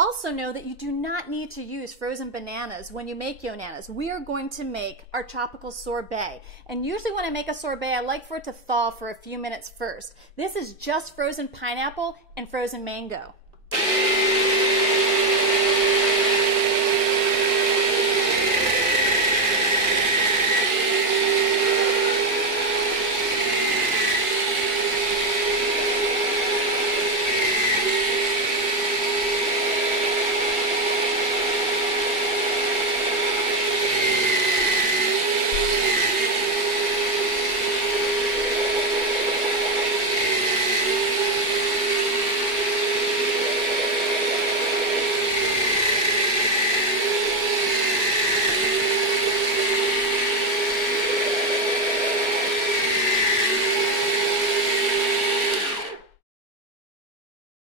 Also know that you do not need to use frozen bananas when you make yonanas. We are going to make our tropical sorbet. And usually when I make a sorbet, I like for it to thaw for a few minutes first. This is just frozen pineapple and frozen mango.